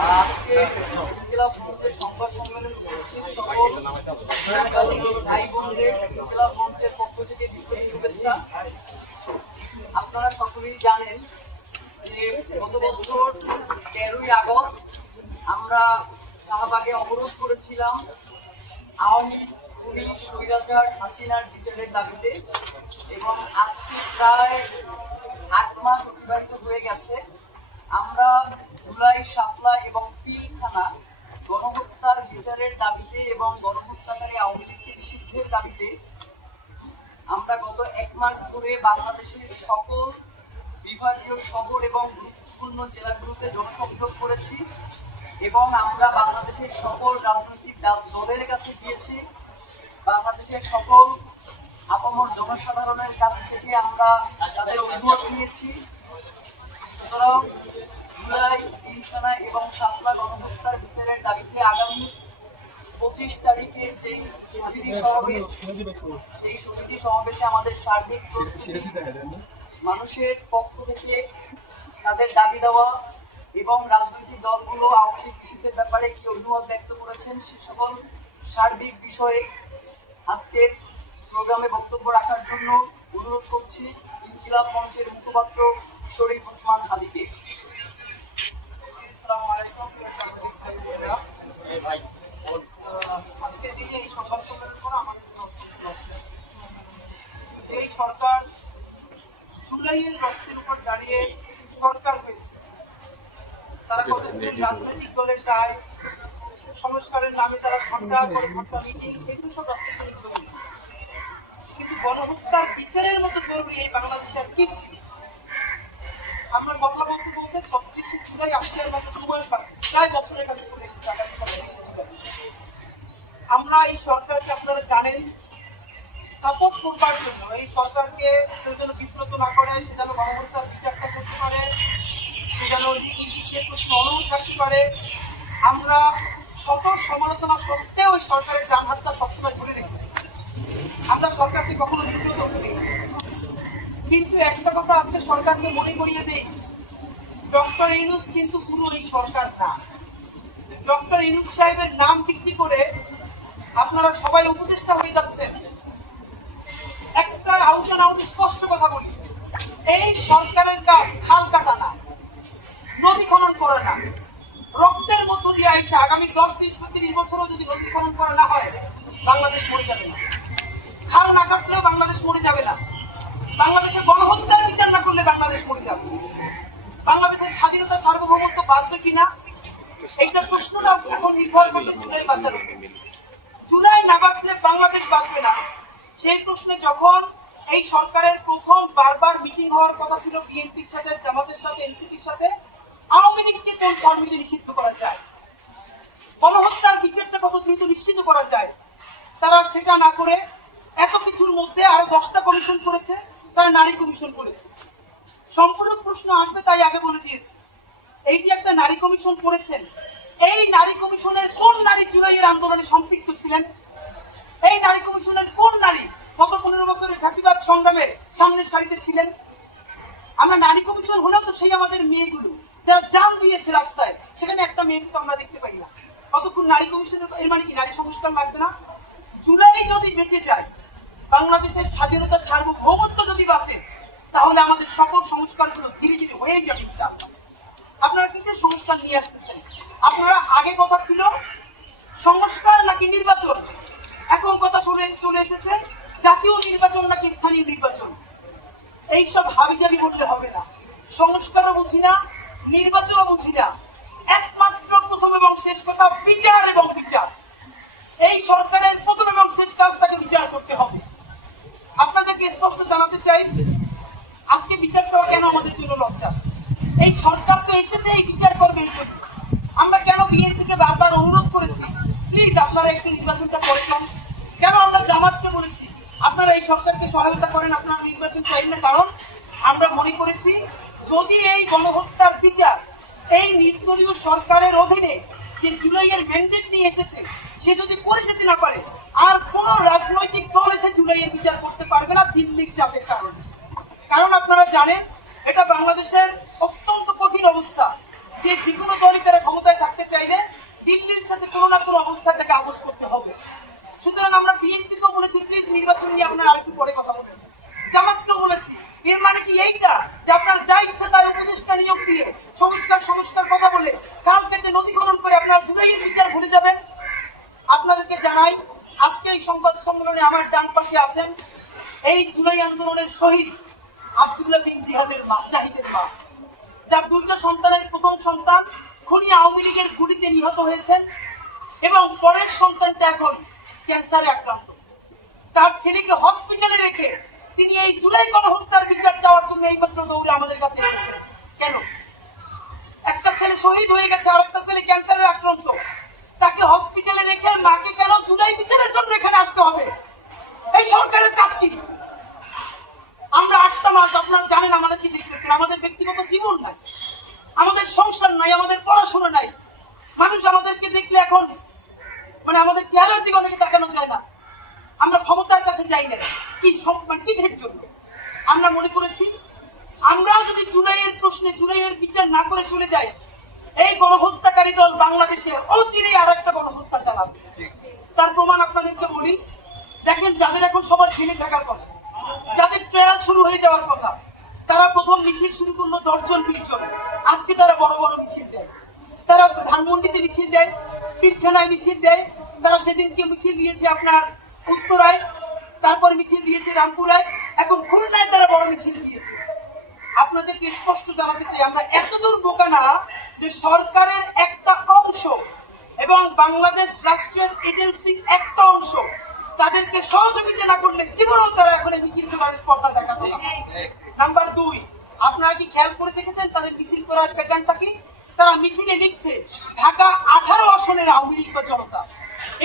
আজকে ইনকিলাব মঞ্চের সংবাদ সম্মেলন উপস্থিত সকল সাংবাদিক ভাই বোনদের ইনকিলাব মঞ্চের পক্ষ থেকে শুভেচ্ছা। আপনারা সকলেই জানেন যে গত বছর 13ই আগস্ট আমরা শাহবাগে অবরোধ করেছিলাম আওয়ামী পুলিশ স্বৈরাচার হাসিনার বিচারের দাবিতে, এবং আজকে প্রায় 8 মাস অতিবাহিত হয়ে গেছে। আমরা জুলাই, শাপলা এবং পিলখানা গণহত্যার বিচারের দাবিতে এবং গণহত্যাকারী আওয়ামী লীগকে নিষিদ্ধের দাবিতে আমরা গত 1 মাস ধরে বাংলাদেশের সকল বিভাগীয় শহর এবং গুরুত্বপূর্ণ জেলাগুলোতে জনসংযোগ করেছি, এবং আমরা বাংলাদেশের সকল রাজনৈতিক দলের কাছে গিয়েছি। বাংলাদেশের সকল আপামর জনসাধারণের কাছ থেকে আমরা তাদের অভিমত নিয়েছি। সুতরাং জুলাই, পিলখানা এবং শাপলা গণহত্যার বিচারের দাবিতে আগামী 25 তারিখে যেই শহীদী সমাবেশ, সেই শহীদী সমাবেশে আমাদের সার্বিক মানুষের পক্ষ থেকে তাদের দাবি দেওয়া এবং রাজনৈতিক দলগুলো আওয়ামী লীগ নিষিদ্ধের ব্যাপারে কি অভিমত ব্যক্ত করেছেন সে সকল সার্বিক বিষয়ে আজকের প্রোগ্রামে বক্তব্য রাখার জন্য অনুরোধ করছি ইনকিলাব মঞ্চের মুখপাত্র শরীফ ওসমান হাদিকে। আজকের দিনে এই সংবাদ সম্মেলন করা আমাদের এই সরকার জুলাইয়ের রক্তের উপর দাঁড়িয়ে সরকার হয়েছে। তারা রাজনৈতিক দলের দায় সংস্কারের নামে তারা কিন্তু গণহত্যার বিচারের মতো জরুরি এই বাংলাদেশে আর কি ছিল? আমরা কথা বলতে বলতে 36শে জুলাই আসলে মতো 2 মাস বাকি, প্রায় বছরের কাছে চলে এসেছে। আমরা এই সরকারকে, আপনারা জানেন, সাপোর্ট করবার জন্য, এই সরকারকে যেন বিব্রত না করে, সে যেন গণহত্যার বিচারটা করতে পারে, সে যেন নিষিদ্ধের প্রশ্ন অনড় থাকতে পারে, আমরা শত সমালোচনা সত্ত্বেও ওই সরকারের ডান হাতটা সবসময় ধরে রেখেছি। আমরা সরকারকে কখনো বিব্রত করি। কিন্তু একটা কথা আজকে সরকারকে মনে করিয়ে দেই, ডক্টর ইউনূস কিন্তু পুরো এই সরকার না। ডক্টর ইউনূস সাহেবের নাম বিক্রি করে আপনারা সবাই উপদেষ্টা হয়ে যাচ্ছেন। একটা আউট স্পষ্ট কথা বলি, এই সরকারের কাজ খাল কাটা না, নদী খনন করে না। রক্তের মধ্য দিয়ে আইসা আগামী 10, 20, 30 বছরও যদি নদী খনন করা না হয়, বাংলাদেশ মরে যাবে না। খাল না কাটলেও বাংলাদেশ মরে যাবে না। বাংলাদেশে গণহত্যার বিচার না করলে বাংলাদেশ মরে যাবে। বাংলাদেশের স্বাধীনতা, সার্বভৌমত্ব বাঁচবে কিনা, এইটা প্রশ্নটা এখন নির্ভর করবে জুলাই বাঁচার উপর। জুলাই না বাঁচলে বাংলাদেশ বাঁচবে না। সেই প্রশ্নে যখন এই সরকারের প্রথম বারবার মিটিং হওয়ার কথা ছিল বিএনপির সাথে, জামাতের সাথে, এনসিপির সাথে, আওয়ামী লীগকে কোন ফর্মুলে নিষিদ্ধ করা যায়, গণহত্যার বিচারটা কত দ্রুত নিশ্চিত করা যায়, তারা সেটা না করে এত কিছুর মধ্যে আরো 10টা কমিশন করেছে, তারা নারী কমিশন করেছে। সম্পূর্ণ প্রশ্ন আসবে তাই আগে বলে দিয়েছি, এই যে একটা নারী কমিশন করেছেন, এই নারী কমিশনের কোন নারী জুলাইয়ের আন্দোলনে সম্পৃক্ত ছিলেন? এই নারী কমিশনের কোন নারী গত 15 বছরের ফ্যাসিবাদ সংগ্রামের সামনের সারিতে ছিলেন? আমরা নারী কমিশন হলেও তো সেই আমাদের মেয়েগুলো যারা জান দিয়েছে রাস্তায়, সেখানে একটা মেয়ে তো আমরা দেখতে পাই না। কতক্ষণ নারী কমিশনের, এর মানে কি নারী সংস্কার লাগবে না? জুলাই যদি বেঁচে যায়, বাংলাদেশের স্বাধীনতা, সার্বভৌমত্ব যদি বাঁচে, তাহলে আমাদের সকল সংস্কারগুলো ধীরে ধীরে হয়ে যাবে। আপনারা কিসের সংস্কার নিয়ে আসতেছেন? আপনারা আগে কথা ছিল সংস্কার নাকি নির্বাচন, এখন কথা চলে এসেছে জাতীয় নির্বাচন নাকি স্থানীয় নির্বাচন। এইসব হাবিজাবি বললে হবে না। সংস্কারও বুঝি না, নির্বাচনও বুঝি না, একমাত্র প্রথম এবং শেষ কথা বিচার এবং বিচার। এই সরকারের প্রথম এবং শেষ কাজ তাকে বিচার করতে হবে। আপনাদেরকে স্পষ্ট জানাতে চাই, আজকে বিচারটা কেন আমাদের জন্য লজ্জা। এই সরকার তো এসেছে এই বিচার করবে। আমরা কেন বিএনপিকে বারবার অনুরোধ করেছি, প্লিজ আপনারা একটু নির্বাচনটা করে যান। কেন আমরা জামাতকে বলেছি আপনারা এই সরকারকে সহায়তা করেন, আপনারা নির্বাচন চাই না। কারণ আমরা মনে করেছি যদি এই গণহত্যার বিচার এই নির্দলীয় সরকারের অধীনে যে জুলাইয়ের ম্যান্ডেট নিয়ে এসেছে, সে যদি করে যেতে না পারে, আর কোন রাজনৈতিক দল এসে জুলাইয়ের বিচার করতে পারবে না দিল্লির চাপের কারণে। কারণ আপনারা জানেন এটা বাংলাদেশের অত্যন্ত কঠিন অবস্থা, যে কোনো দলই তারা ক্ষমতায় থাকতে রাখতে চাইলে দিল্লির সাথে কোনো না কোনো অবস্থা তাকে আপোষ করতে হবে। সুতরাং আমরা বিএনপিকেও বলেছি প্লিজ নির্বাচন নিয়ে আপনারা আরেকটু পরে কথা বলবেন। জামাতকেও বলেছি, এর মানে কি এইটা যে আপনার যা ইচ্ছা তার উপদেষ্টা নিয়োগ দিয়ে সংস্কার কথা বলে কাল কেটে নদী খনন করে আপনার জুলাইয়ের বিচার ভুলে যাবেন? আপনাদেরকে জানাই, আজকে এই সংবাদ সম্মেলনে আমার ডান পাশে আছেন এই জুলাই আন্দোলনের শহীদ আব্দুল্লাহ বিন জাহিদের মা, যার দুইটা সন্তানের প্রথম সন্তান খুনি আওয়ামী লীগের গুলিতে নিহত হয়েছেন এবং পরের সন্তানটা এখন ক্যান্সারে আক্রান্ত। তার ছেলেকে হসপিটালে রেখে তিনি এই জুলাই গণহত্যার বিচার চাওয়ার জন্য এইমাত্র দৌড়ে আমাদের কাছে এসেছেন। কেন? একটা ছেলে শহীদ হয়ে গেছে, আর একটা ছেলে ক্যান্সারে আক্রান্ত, তাকে হসপিটালে রেখে মাকে কেন জুলাই বিচারের জন্য এখানে আসতে হবে? এই সরকারের কাজ কি? আমরা 8টা মাস, আপনারা জানেন আমাদের কি দেখতেছেন, আমাদের ব্যক্তিগত জীবন নাই, আমাদের সংসার নাই, আমাদের পড়াশোনা নাই। মানুষ আমাদেরকে দেখলে এখন মানে আমাদের চেহারার দিকে অনেকে তাকানো যায় না। আমরা ক্ষমতার কাছে যাই না, কি কিসের জন্য? আমরা মনে করেছি আমরাও যদি জুলাইয়ের প্রশ্নে জুলাইয়ের বিচার না করে চলে যাই, এই গণহত্যাকারী দল বাংলাদেশে অচিরেই আর একটা গণহত্যা চালাবে। তার প্রমাণ আপনাদেরকে বলি, দেখেন যাদের এখন সবার জেলে থাকার কথা, যাদের ট্রায়াল শুরু হয়ে যাওয়ার কথা, তারা প্রথম মিছিল শুরু করলো 10 জন 20 জন। আজকে তারা বড় বড় মিছিল দেয়, তারা ধানমন্ডিতে মিছিল দেয়, পিলখানায় মিছিল দেয়, তারা সেদিনকে মিছিল দিয়েছে আপনার উত্তরায়, তারপর মিছিল দিয়েছে রামপুরায়, এখন খুলনায় তারা বড় মিছিল দিয়েছে। আপনাদেরকে স্পষ্ট জানাতে চাই, আমরা এতদূর বোকা না যে সরকারের একটা অংশ এবং বাংলাদেশ রাষ্ট্রের এজেন্সির একটা অংশ তাদেরকে সহযোগিতা না করলে জীবনেও তারা এখন মিছিল করার স্পর্ধা দেখাতো না। নাম্বার 2, আপনারা কি খেয়াল করে দেখেছেন তাদের মিছিল করার প্যাটার্নটা কি? তারা মিছিলে লিখছে ঢাকা 18 আসনের আওয়ামী লীগ বা জনতা।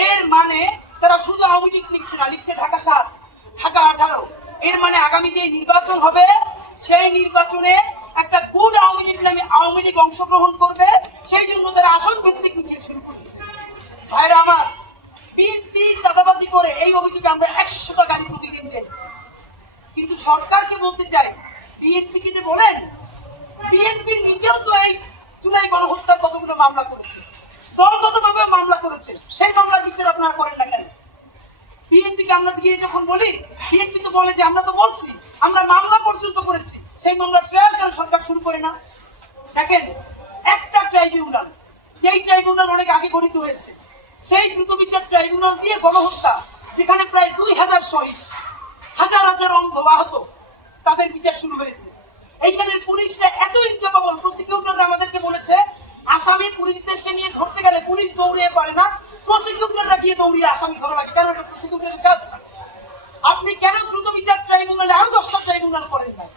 এর মানে তারা শুধু আওয়ামী লীগ লিখছে না, লিখছে ঢাকা 7, ঢাকা 18। এর মানে আগামী যে নির্বাচন হবে সেই নির্বাচনে একটা গুড আওয়ামী লীগ নামে আওয়ামী লীগ অংশগ্রহণ করবে, সেই জন্য তারা আসন ভিত্তিক মিছিল শুরু করেছে। ভাইরা আমার, বিএনপি চাঁদাবাজি করে এই অভিযোগে আমরা 100টা গাড়ি প্রতিদিন দেই, কিন্তু সরকারকে বলতে চাই বিএনপি কি যে বলেন, বিএনপি নিজেও তো এই জুলাই গণহত্যার কতগুলো মামলা করেছে, দলগতভাবে মামলা করেছে, সেই মামলা বিচার আপনারা করেন না কেন? বিএনপিকে আমরা গিয়ে যখন বলি, বিএনপি তো বলে যে আমরা তো বলছি আমরা মামলা পর্যন্ত করেছি, সেই মামলার ট্রায়াল কেন সরকার শুরু করে না? দেখেন, একটা ট্রাইব্যুনাল, যেই ট্রাইব্যুনাল অনেক আগে গঠিত হয়েছে, সেই দ্রুত বিচার ট্রাইব্যুনাল দিয়ে গণহত্যা, যেখানে প্রায় 2000 শহীদ, হাজার হাজার অঙ্গ আহত, তাদের বিচার শুরু হয়েছে। এইখানে পুলিশরা এত ইনকেপেবল, প্রসিকিউটররা আমাদেরকে বলেছে আসামি পুলিশদেরকে নিয়ে ধরতে গেলে পুলিশ দৌড়িয়ে পারে না, প্রসিকিউটররা গিয়ে দৌড়িয়ে আসামি ধরা লাগে। কেন? এটা প্রসিকিউটরের কাজ। আপনি কেন দ্রুত বিচার ট্রাইব্যুনালে আরো 10টা ট্রাইব্যুনাল করেন নাই?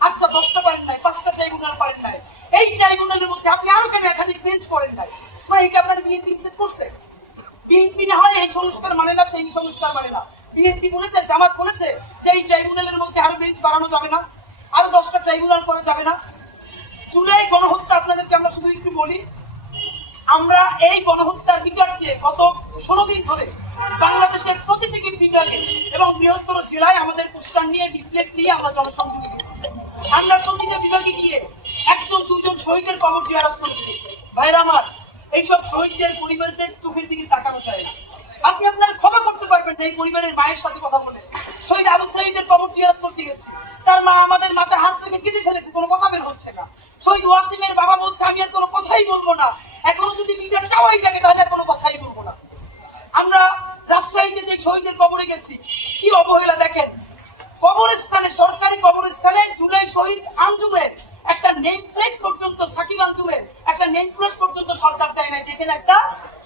আচ্ছা 10টা পারেন নাই, 5টা ট্রাইব্যুনাল পারেন নাই, এই ট্রাইব্যুনালের মধ্যে আপনি আরো কেন একাধিক বেঞ্চ করেন নাই? এইটা আপনার বিএনপি নিষেধ করছে? বিএনপি না হয় এই সংস্কার মানে না, সেই সংস্কার মানে না। বিএনপি বলেছে, জামাত বলেছে যে এই ট্রাইব্যুনালের মধ্যে আরো বেঞ্চ বাড়ানো যাবে না, আরো 10টা ট্রাইব্যুনাল করা যাবে না। জুলাই গণহত্যা আপনাদেরকে আমরা শুধু একটু বলি, আমরা এই গণহত্যার বিচার চেয়ে গত 16 দিন ধরে বাংলাদেশের প্রতিটি বিভাগে এবং বৃহত্তর জেলায় আমাদের পোস্টার নিয়ে, রিফ্লেক্ট নিয়ে আমরা জনসংযোগে দিচ্ছি। আমরা প্রতিটা বিভাগে গিয়ে 1-2 জন শহীদের কবর জিয়ারত করছি। ভাইরা আমার, এইসব শহীদদের পরিবারদের চোখের দিকে তাকানো যায় না। আপনি আপনার ক্ষমা করতে পারবেন না এই পরিবারের মায়ের সাথে কথা বলে। শহীদ আবু সাঈদের কবর জিয়ারত করতে গেছি, তার মা আমাদের মাথায় হাত থেকে কেটে ফেলেছে, কোনো কথা বের হচ্ছে না। শহীদ ওয়াসিমের বাবা বলছে আমি আর কোনো কথাই বলবো না, এখনো যদি বিচার চাওয়াই লাগে তাহলে আর কোনো কথাই বলবো না। আমরা রাজশাহীতে যে শহীদের কবরে গেছি, কি অবহেলা দেখেন। কবরস্থানে, সরকারি কবরস্থানে জুলাই শহীদ আঞ্জুমের একটা নেম প্লেট পর্যন্ত, সাকিব আঞ্জুমের একটা নেম প্লেট পর্যন্ত সরকার দেয় না, যেখানে একটা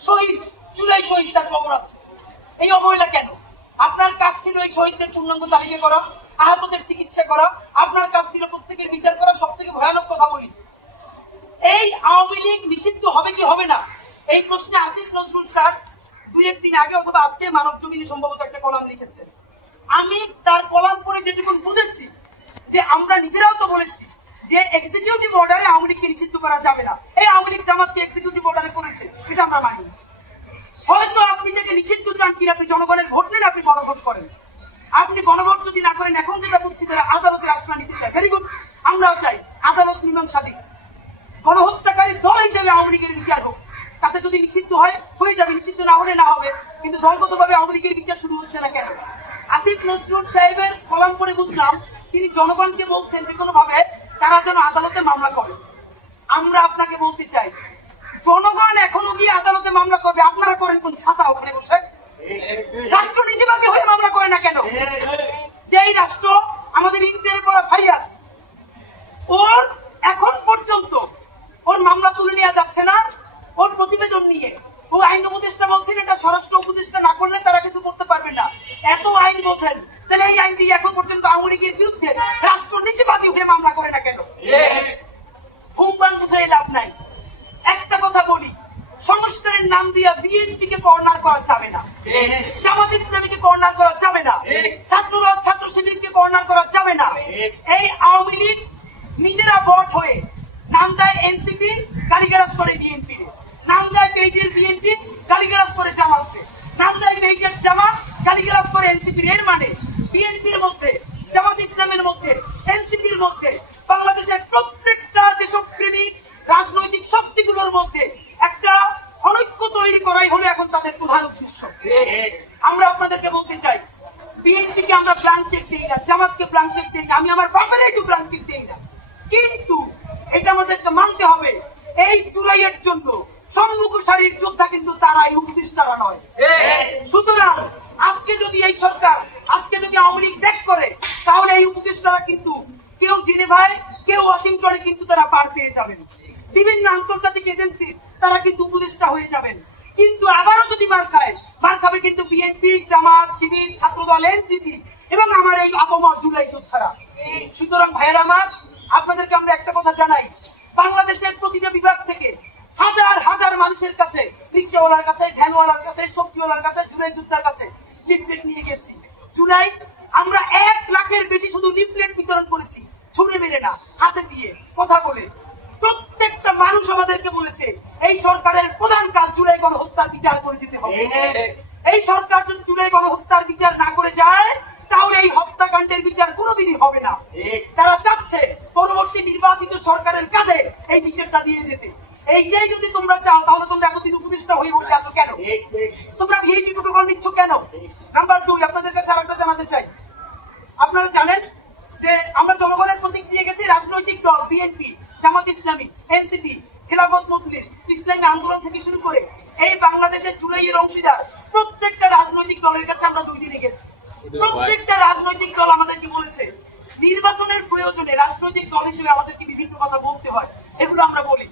শহীদ, জুলাই শহীদ তার কবর আছে। এই অবহেলা কেন? আপনার কাজ ছিল এই শহীদদের পূর্ণাঙ্গ তালিকা করা, আহতদের চিকিৎসা করা, আপনার কাজ ছিল প্রত্যেকের বিচার করা। সব থেকে ভয়ানক কথা বলি, এই আওয়ামী লীগ নিষিদ্ধ হবে কি হবে না, এই প্রশ্নে আসিফ নজরুল স্যার 2-1 দিন আগে অথবা আজকে মানব জমিনে সম্ভবত একটা কলাম লিখেছেন। আমি তার কলাম পড়ে যেটুকু বুঝেছি যে আমরা নিজেরাও তো বলেছি যে এক্সিকিউটিভ অর্ডারে আওয়ামী লীগকে নিষিদ্ধ করা যাবে না। এই আওয়ামী লীগ জামাতকে এক্সিকিউটিভ অর্ডারে করেছে, এটা আমরা মানি। হয়তো আপনি থেকে নিষিদ্ধ চান কি, আপনি জনগণের ভোট নেন, আপনি গণভোট করেন। আপনি গণভোট যদি না করেন, এখন যেটা বুঝছি তারা আদালতের আশ্রয় নিতে চায়, ভেরি গুড, আমরাও চাই আদালত মীমাংসা দিক, গণহত্যাকারী দল হিসেবে আওয়ামী লীগের বিচার হোক। যদি নিষিদ্ধ হয় হয়ে যাবে, নিষিদ্ধ না হলে না হবে, কিন্তু দলগতভাবে আওয়ামী লীগের বিচার শুরু হচ্ছে না কেন? আসিফ নজরুল সাহেবের কলাম পড়ে বুঝলাম তিনি জনগণকে বলছেন যে কোনো ভাবে তারা যেন আদালতে মামলা করে। আমরা আপনাকে বলতে চাই, জনগণ এখনো গিয়ে আদালতে মামলা করবে, আপনারা করেন কোন ছাতা ওখানে বসে? রাষ্ট্র নিজেবাদী হয়ে মামলা করে না কেন? যেই রাষ্ট্র আমাদের ইন্টারে পড়া ভাইরাস, ওর এখন পর্যন্ত ওর মামলা তুলে নেওয়া যাচ্ছে না। ওর প্রতিবেদন নিয়ে ও আইন উপদেষ্টা বলছেন এটা স্বরাষ্ট্র উপদেষ্টা না করলে তারা কিছু করতে পারবে না, এত আইন বলছেন। তাহলে এই আইন দিয়ে এখন পর্যন্ত আওয়ামী লীগের বিরুদ্ধে রাষ্ট্র নিজেবাদী হয়ে মামলা করে না কেন? হুমবান বুঝে লাভ নাই। একটা কথা বলি, সংস্কারের নাম দিয়া বিএনপি কে কর্নার করা যাবে না, জামাত ইসলামীকে কর্নার করা যাবে না, ছাত্ররা ছাত্র শিবিরকে কর্নার করা যাবে না। এই আওয়ামী লীগ নিজেরা বট হয়ে নাম দেয় এনসিপি, গালিগালাজ করে বিএনপি, নাম দেয় পেজের বিএনপি, গালিগালাজ করে জামাতকে, নাম দেয় পেজের জামাত, গালিগালাজ করে এনসিপি। এর মানে বিএনপির মধ্যে, জামাত ইসলামের মধ্যে, এনসিপির মধ্যে, বাংলাদেশের প্রত্যেকটা দেশপ্রেমিক রাজনৈতিক শক্তিগুলোর মধ্যে একটা অনৈক্য তৈরি করাই হলো এখন তাদের প্রধান উদ্দেশ্য। আমরা আপনাদেরকে বলতে চাই, বিএনপি কে আমরা ব্ল্যাঙ্ক চেক দিই না, জামাতকে ব্ল্যাঙ্ক চেক দিই না, আমি আমার বাপের একটু ব্ল্যাঙ্ক চেক দিই না, কিন্তু এটা আমাদেরকে মানতে হবে এই জুলাইয়ের জন্য সম্মুখ সারির যোদ্ধা কিন্তু তারাই, উপদেষ্টারা নয়। সুতরাং আজকে যদি এই সরকার, আজকে যদি আওয়ামী লীগ ব্যাক করে, তাহলে এই উপদেষ্টারা কিন্তু কেউ জেনেভায়, কেউ ওয়াশিংটনে কিন্তু তারা পার পেয়ে যাবেন, বিভিন্ন আন্তর্জাতিক এজেন্সি তারা কিন্তু উপদেষ্টা হয়ে যাবেন। কিন্তু আবারও যদি মার খায়, মার খাবে কিন্তু বিএনপি, জামাত, শিবির, ছাত্রদল, এনসিপি এবং আমার এই আপামর জুলাই যোদ্ধারা। সুতরাং ভাইয়ের আমার, আপনাদেরকে আমরা একটা কথা জানাই, বাংলাদেশের প্রতিটা বিভাগ থেকে হাজার হাজার মানুষের কাছে, রিক্সাওয়ালার কাছে, ভ্যানওয়ালার কাছে, সবজিওয়ালার কাছে, জুলাই যোদ্ধার কাছে লিফলেট নিয়ে গেছি। জুলাই আমরা 1 লাখের বেশি শুধু লিফলেট বিতরণ করেছি, ছুঁড়ে মেরে না, হাতে দিয়ে কথা বলে। প্রত্যেকটা মানুষ আমাদেরকে বলেছে এই সরকারের প্রধান কাজ জুলাই গণহত্যার বিচার করে দিতে হবে। এই সরকার যদি জুলাই গণহত্যার বিচার না করে যায়, তাহলে এই হত্যাকাণ্ডের বিচার কোনোদিনই হবে না। তারা চাচ্ছে পরবর্তী নির্বাচিত সরকারের কাঁধে এই বিচারটা দিয়ে যেতে। এইটাই যদি তোমরা চাও, তাহলে তোমরা এতদিন উপদেষ্টা হয়ে বসে আছো কেন? তোমরা ভিআইপি প্রোটোকল নিচ্ছ কেন? নাম্বার 2, আপনাদের কাছে আরেকটা জানাতে চাই, আপনারা জানেন যে আমরা জনগণের প্রতীক নিয়ে গেছি রাজনৈতিক দল বিএনপি, জামাত ইসলামী, এনসিপি, খেলাফত মজলিস, ইসলামী আন্দোলন থেকে শুরু করে এই বাংলাদেশের জুলাইয়ের অংশীদার প্রত্যেকটা রাজনৈতিক দলের কাছে আমরা 2 দিনে গেছি। প্রত্যেকটা রাজনৈতিক দল আমাদেরকে বলেছে নির্বাচনের প্রয়োজনে রাজনৈতিক দল হিসেবে আমাদেরকে বিভিন্ন কথা বলতে হয়, এগুলো আমরা বলি।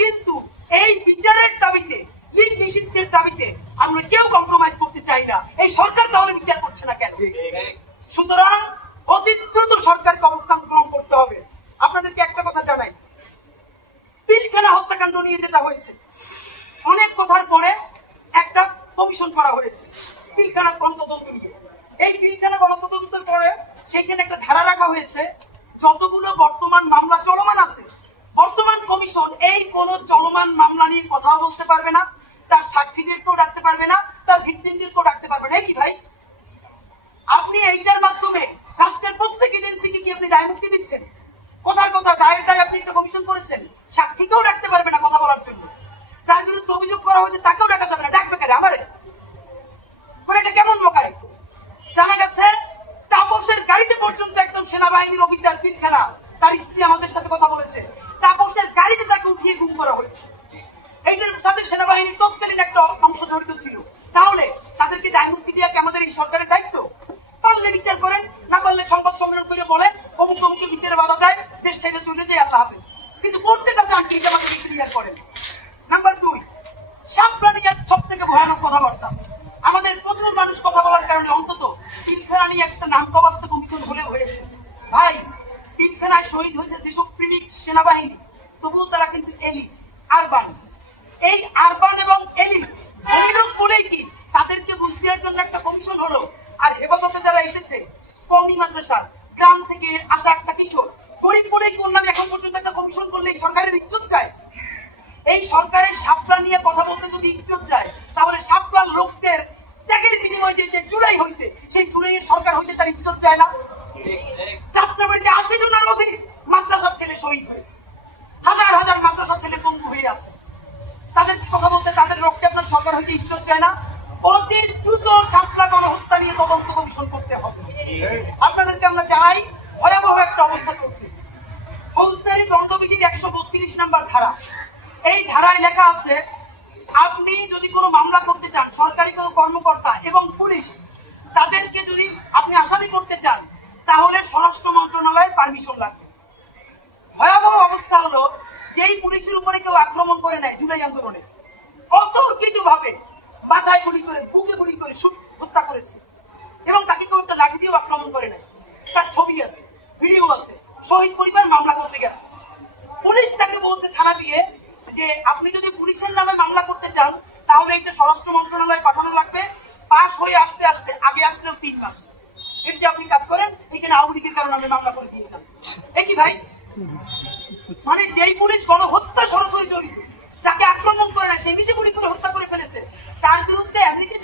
কিন্তু এই বিচারের দাবিতে, লীগ নিষিদ্ধের দাবিতে আমরা কেউ কম্প্রোমাইজ করতে চাই না। এই সরকার তাহলে বিচার করছে না কেন? সুতরাং অতি দ্রুত সরকারকে অবস্থান গ্রহণ করতে হবে। আপনাদেরকে একটা কথা জানাই, পিলখানা হত্যাকাণ্ড নিয়ে যেটা হয়েছে, অনেক কথার পরে একটা কমিশন করা হয়েছে পিলখানা গণতদন্ত নিয়ে। এই পিলখানা গণতদন্তের পরে সেখানে একটা ধারা রাখা হয়েছে, যতগুলো বর্তমান মামলা চলমান আছে, বর্তমান কমিশন এই কোন চলমান মামলা নিয়ে কথা বলতে পারবে না, তার সাক্ষীদেরকেও ডাকতে পারবে না, তার ভিকটিমদেরকেও ডাকতে পারবে না। কি ভাই, আপনি এইটার মাধ্যমে রাষ্ট্রের প্রত্যেক এজেন্সিকে কি আপনি দায় মুক্তি দিচ্ছেন? কথার কথা দায়ের দায় আপনি একটা কমিশন করেছেন, সাক্ষীকেও ডাকতে পারবে না কথা বলার জন্য, যার বিরুদ্ধে অভিযোগ করা হয়েছে তাকেও ডাকা যাবে না। ডাকবে কেন আমারে? এটা কেমন লোকায়? জানা গেছে তাপসের গাড়িতে পর্যন্ত একদম সেনাবাহিনীর অফিসার পিলখানা, তার স্ত্রী আমাদের সাথে কথা বলেছে, তাপসের গাড়িতে তাকে উঠিয়ে গুম করা হয়েছে। এইটার সাথে সেনাবাহিনীর তৎকালীন একটা অংশ জড়িত ছিল। তাহলে তাদেরকে দায় মুক্তি দেওয়া কি আমাদের এই সরকারের দায়িত্ব? পারলে বিচার করেন, না পারলে সংবাদ সম্মেলন করে বলেন অমুক অমুকে বিচারে বাধা দেয়, দেশ ছেড়ে চলে যায়, আল্লাহ হাফেজ। কিন্তু করতেটা চান কি, এটা আমাদের ক্লিয়ার করেন। নাম্বার 2, সাবপ্লানিয়ার সব থেকে ভয়ানক কথাবার্তা। আমাদের প্রচুর মানুষ কথা বলার কারণে অন্তত পিলখানা নিয়ে একটা নামকাবাস্ত কমিশন হলেও হয়েছে। ভাই, পিলখানায় শহীদ হয়েছে দেশপ্রেমিক সেনাবাহিনী, তবুও তারা কিন্তু এলিট, আরবান। এই আরবান এবং এলিট অনিরূপ বলেই কি তাদেরকে বুঝ দেওয়ার জন্য একটা কমিশন হলো। আর হেফাজতে যারা এসেছে কওমি মাদ্রাসার গ্রাম থেকে আসা একটা কিশোর, গরিব বলেই কোন নামে এখন পর্যন্ত একটা কমিশন করলে এই সরকারের ইজ্জত যায়? এই সরকারের সাপলা নিয়ে কথা বলতে যদি ইজ্জত যায়, তাহলে সাপলার লোকদের ত্যাগের বিনিময়ে যে জুলাই হয়েছে, সেই জুলাইয়ের সরকার হইতে তার ইজ্জত যায় না? যাত্রাবাড়িতে 80 জনের অধিক মাদ্রাসার ছেলে শহীদ হয়েছে, হাজার হাজার মাদ্রাসার ছেলে পঙ্গু হয়ে আছে, তাদের কথা বলতে তাদের আপনার সরকার হইতে ইজ্জত চায় না? অতি দ্রুত শাপলা গণহত্যা নিয়ে তদন্ত কমিশন করতে হবে। আপনাদেরকে আমরা জানাই ভয়াবহ একটা অবস্থা চলছে। ফৌজদারি দণ্ডবিধির 132 নম্বর ধারা, এই ধারায় লেখা আছে আপনি যদি কোনো মামলা করতে চান, সরকারি কোনো কর্মকর্তা এবং পুলিশ তাদেরকে যদি আপনি আসামি করতে চান, তাহলে স্বরাষ্ট্র মন্ত্রণালয়ের পারমিশন লাগবে। ভয়াবহ অবস্থা হলো, যেই পুলিশের উপরে কেউ আক্রমণ করে নেয় জুলাই আন্দোলনে, অতর্কিতভাবে মাথায় গুলি করে, বুকে গুলি করে হত্যা করেছে, এবং তাকে কেউ একটা লাঠি দিয়েও আক্রমণ করে নেয়, তার ছবি আছে, ভিডিও আছে। শহীদ পরিবার মামলা করতে গেছে, পুলিশ তাকে বলছে থানা দিয়ে যে আপনি যদি পুলিশের নামে মামলা করতে চান তাহলে এটা স্বরাষ্ট্র মন্ত্রণালয়ে পাঠানো লাগবে, পাস হয়ে আসতে আসতে আগে আসলেও 3 মাস। এর যে আপনি কাজ করেন এখানে আওয়ামী লীগের কারণে আপনি মামলা করে দিয়েছেন। একই ভাই, মানে যেই পুলিশ গণহত্যা সরাসরি জড়িত, যাকে আক্রমণ করে না, সে নিজে গুলি করে হত্যা করে ফেলেছে, তার বিরুদ্ধে এমনিতে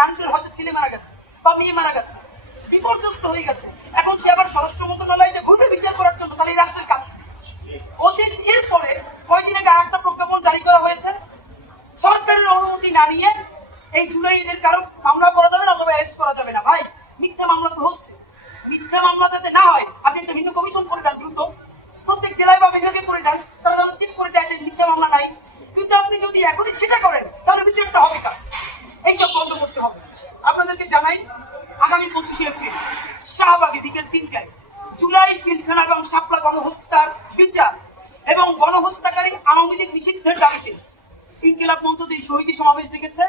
মানুষের হয়তো ছেলে মারা গেছে বা মেয়ে মারা গেছে, বিপর্যস্ত হয়ে গেছে, এখন সে আবার স্বরাষ্ট্র মন্ত্রণালয়ে যে ঘুরে বিচার করার জন্য, তাহলে এই রাষ্ট্রের কাজ। ওদের এরপরে কয়েকদিন আগে আরেকটা প্রজ্ঞাপন জারি করা হয়েছে, সরকারের অনুমতি না নিয়ে এই জুলাই ঈদের কারো মামলা করা যাবে না অথবা অ্যারেস্ট করা যাবে না। ভাই, মিথ্যা মামলা তো হচ্ছে, মিথ্যা মামলা যাতে না হয় আপনি একটা ভিন্ন কমিশন করে দেন দ্রুত, প্রত্যেক জেলায় বা বিভাগে করে দেন, তারা যখন চেক করে দেয় যে মিথ্যা মামলা নাই। কিন্তু আপনি যদি এখনই সেটা করেন তাহলে বিচারটা হবে কার? এইসব বন্ধ করতে হবে। আপনাদেরকে জানাই আগামী 25শে এপ্রিল শাহবাগে বিকেল 3টায় জুলাই পিলখানা এবং শাপলা গণহত্যার বিচার এবং গণহত্যাকারী আওয়ামী লীগ নিষিদ্ধের দাবিতে ইনকিলাব মঞ্চ এই শহীদ সমাবেশ ডেকেছে।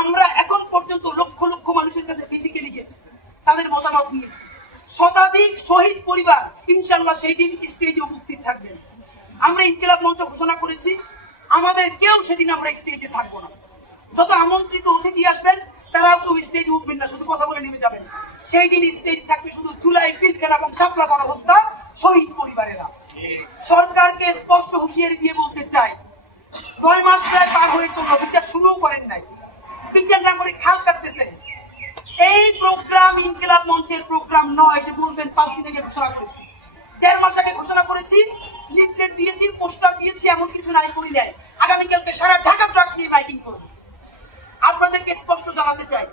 আমরা এখন পর্যন্ত লক্ষ লক্ষ মানুষের কাছে ফিজিক্যালি গেছি, তাদের মতামত নিয়েছি। শতাধিক শহীদ পরিবার ইনশাআল্লাহ সেই দিন স্টেজে উপস্থিত থাকবেন। আমরা ইনকিলাব মঞ্চ ঘোষণা করেছি আমাদের কেউ সেদিন আমরা স্টেজে থাকবো না। যত আমন্ত্রিত অতিথি আসবেন তারাও কেউ স্টেজে উঠবেন না, শুধু কথা বলে নেমে যাবেন। সেই দিন স্টেজ থাকবে শুধু জুলাই পিলখানা এবং শাপলা গণহত্যা শহীদ পরিবারেরা। সরকারকে স্পষ্ট হুঁশিয়ারি দিয়ে বলতে চাই, 9 মাস প্রায় পার হয়ে চলল, বিচার শুরুও করেন নাই, বিচার না করে খাল কাটতেছেন। এই প্রোগ্রাম ইনকিলাব মঞ্চের প্রোগ্রাম নয় যে বলবেন 5 দিন আগে ঘোষণা করেছি, 1.5 মাস আগে ঘোষণা করেছি, লিফলেট দিয়েছি, পোস্টার দিয়েছি, এমন কিছু নাই করি নাই। আগামীকালকে সারা ঢাকা ট্রাক নিয়ে মাইকিং করব। আপনাদেরকে স্পষ্ট জানাতে চাই,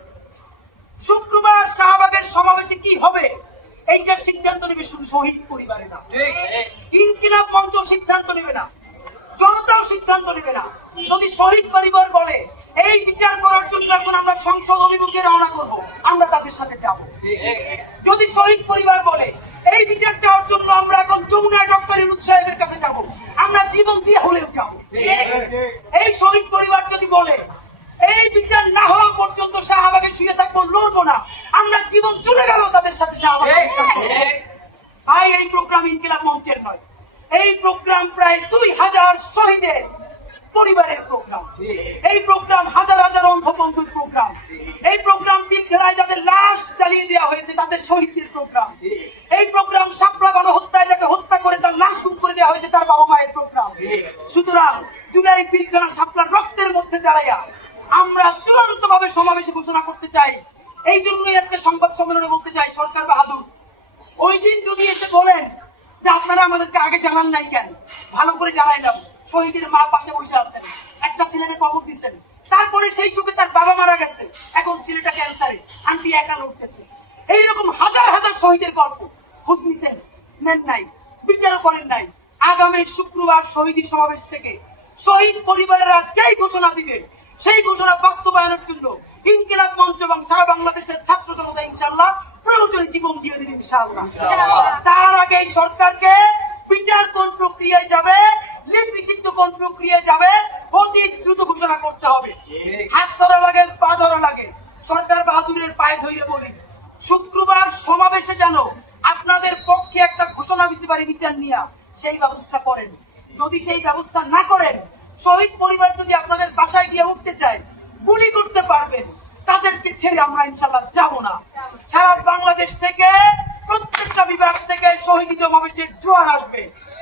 শুক্রবার শাহবাগের সমাবেশে কি হবে এইটার সিদ্ধান্ত নেবে শুধু শহীদ পরিবারেরা। ইনকিলাব মঞ্চ সিদ্ধান্ত নেবে না, জনতাও সিদ্ধান্ত নেবে না। যদি শহীদ পরিবার বলে এই বিচার করার জন্য এখন আমরা সংসদ অভিমুখে রওনা করব, আমরা তাদের সাথে যাব। যদি শহীদ পরিবার বলে এই বিচার চাওয়ার জন্য আমরা এখন যমুনা ডক্টর ইউনূস সাহেবের কাছে যাব, আমরা জীবন দিয়ে হলেও যাব। এই শহীদ পরিবার যদি বলে এই বিচার না হওয়া পর্যন্ত শাহবাগে শুয়ে থাকবো, লড়বো না, আমরা জীবন চলে গেল তাদের সাথে শাহবাগে। ভাই, এই প্রোগ্রাম ইনকিলাব মঞ্চের নয়, এই প্রোগ্রাম প্রায় 2000 শহীদের পরিবারের প্রোগ্রাম। এই প্রোগ্রাম হাজার হাজার অন্ধবন্ধুর প্রোগ্রাম। এই প্রোগ্রাম পিলখানায় যাদের লাশ জ্বালিয়ে দেওয়া হয়েছে তাদের শহীদদের প্রোগ্রাম। এই প্রোগ্রাম শাপলা গণহত্যায় যাকে হত্যা করে তার লাশ গুম করে দেওয়া হয়েছে তার বাবা মায়ের প্রোগ্রাম। সুতরাং জুলাই পিলখানা শাপলার রক্তের মধ্যে দাঁড়াইয়া আমরা চূড়ান্ত ভাবে সমাবেশে ঘোষণা করতে চাই। এই জন্যই আজকে সংবাদ সম্মেলনে বলতে চাই, সরকার বাহাদুর, ওই দিন যদি এসে বলেন যে আপনারা আমাদেরকে আগে জানান নাই কেন, ভালো করে জানাইলাম। শহীদের মা পাশে বসে আছেন, একটা ছেলেকে কবর দিচ্ছেন, তারপরে সেই সুখে তার বাবা মারা গেছে, এখন ছেলেটা ক্যান্সারে, আন্টি একা লড়তেছে। এইরকম হাজার হাজার শহীদের গল্প খোঁজ নিছেন, নেন নাই, বিচারও করেন নাই। আগামী শুক্রবার শহীদ সমাবেশ থেকে শহীদ পরিবারেরা যেই ঘোষণা দিবে সেই ঘোষণা বাস্তবায়নের জন্য ইনকিলাব মঞ্চ এবং সারা বাংলাদেশের ছাত্র জনতা ইনশাআল্লাহ প্রয়োজনে জীবন দিয়ে দেবে ইনশাআল্লাহ। তার আগে সরকারকে বিচার কোন প্রক্রিয়ায় যাবে, নিষিদ্ধ কোন প্রক্রিয়ায় যাবে, অতি দ্রুত ঘোষণা করতে হবে। হাত ধরা লাগে, পা ধরা লাগে, সরকার বাহাদুরের পায়ে ধরে বলি, শুক্রবার সমাবেশে যেন আপনাদের পক্ষে একটা ঘোষণা দিতে পারি বিচার নিয়ে, সেই ব্যবস্থা করেন। যদি সেই ব্যবস্থা না করেন, শহীদ পরিবার যদি আপনাদের বাসায় গিয়ে উঠতে চায়, গুলি করতে পারবেন, তাদেরকে ছেড়ে আমরা ইনশাআল্লাহ যাব না। সারা বাংলাদেশ থেকে প্রত্যেকটা বিভাগ থেকে শহীদ সমাবেশের জোয়ার আসবে।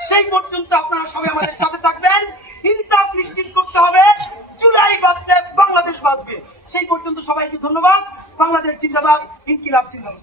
সেই পর্যন্ত আপনারা সবাই আমাদের সাথে থাকবেন। ইনসাফ নিশ্চিত করতে হবে, জুলাই বাঁচলে বাংলাদেশ বাঁচবে। সেই পর্যন্ত সবাইকে ধন্যবাদ। বাংলাদেশ জিন্দাবাদ, ইনকিলাব জিন্দাবাদ।